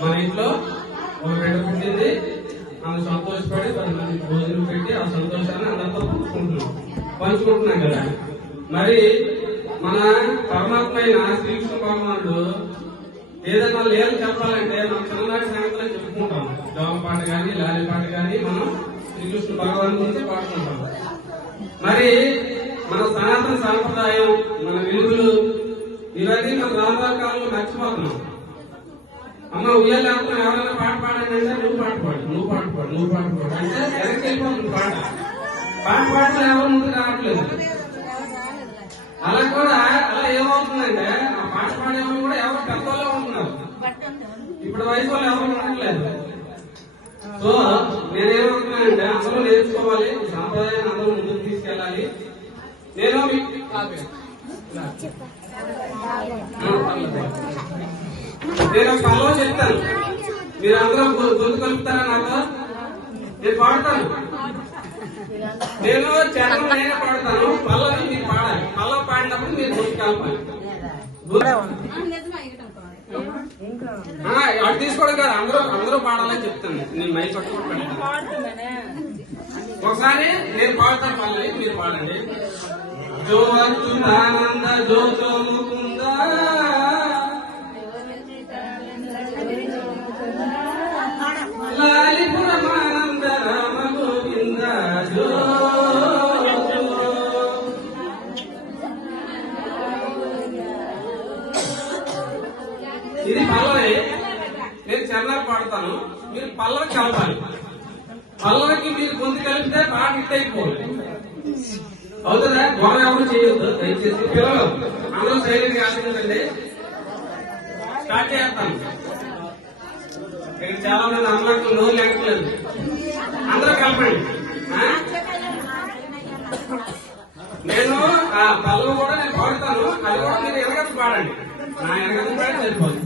మన ఇంట్లో ఒక బిడ్డ పుట్టింది, మనం సంతోషపడి 10 మందికి భోజనం పెట్టి ఆ సంతోషాన్ని అందరితో పంచుకుంటున్నాం కదా. మరి మన పరమాత్మ అయిన శ్రీకృష్ణ భగవానుడు ఏదైనా లేని చెప్పాలంటే మనం చిన్ననాటి సంగతులు చెప్పుకుంటాం. జోగ పాట కానీ లాలి పాట కానీ మనం శ్రీకృష్ణ భగవాన్ గురించి పాడుకుంటాం. మరి మన సనాతన సాంప్రదాయం, మన విలువలు ఇవన్నీ మన రానురాల కాలంలో మర్చిపోతున్నాం. అమ్మ ఉయ్యాల ఎవరైనా పాట పాడండి అంటే నువ్వు పాట పాడు, నువ్వు పాట పాడు, నువ్వు పాట పాడు అంటే వెనక్కి వెళ్ళిపోతుంది పాట. పాటలు ఎవరు ముందు రావట్లేదు. అలా కూడా అలా ఏమవుతుందంటే ఆ పాట పాడేవాళ్ళు కూడా ఎవరు పెద్దవాళ్ళే ఉంటున్నారు. ఇప్పుడు వయసు వాళ్ళు ఎవరు ఉండట్లేదు. సో నేనేమవుతున్నానంటే అందరూ నేర్చుకోవాలి, సాంప్రదాయాన్ని అందరూ ముందుకు తీసుకెళ్ళాలి. నేను పల్లవ చెప్తాను, మీరు అందరూ గొంతు కలుపుతారా నాకు? నేను పాడతాను. నేను చరణం నేనే పాడతాను, పల్లవి మీరు పాడాలి. పల్లవి పాడినప్పుడు మీరు గొంతు కలపాలి. అటు తీసుకోవడం కాదు, అందరూ పాడాలని చెప్తాను. నేను మై పట్టుకుంటాను. ఒకసారి నేను పాడతాను పల్లవి, మీరు పాడండి. జో అచ్యుతానంద జో జో ముకుంద లాలిపురమానంద రామ గోవింద జో. ఇది పల్లవి. నేను చరణాలు పాడతాను, మీరు పల్లవి కలపాలి. పల్లవికి మీరు గొంతు కలిపితే పాట హిట్ అయిపోవాలి. అవుతుందా? గొడవ ఎవరు చేయొద్దు దయచేసి. పిల్లలు అందరూ సైలెంట్ ఆలోచించండి. స్టార్ట్ చేస్తాను. ఇక్కడ చాలా మంది అందరికి నోరు లేకపోలేదు. అందరూ కలపండి. నేను ఆ పల్లవి కూడా నేను పాడుతాను, అది కూడా మీరు ఎనగదు పాడండి. నా ఎనగదు పాడి సరిపోదు.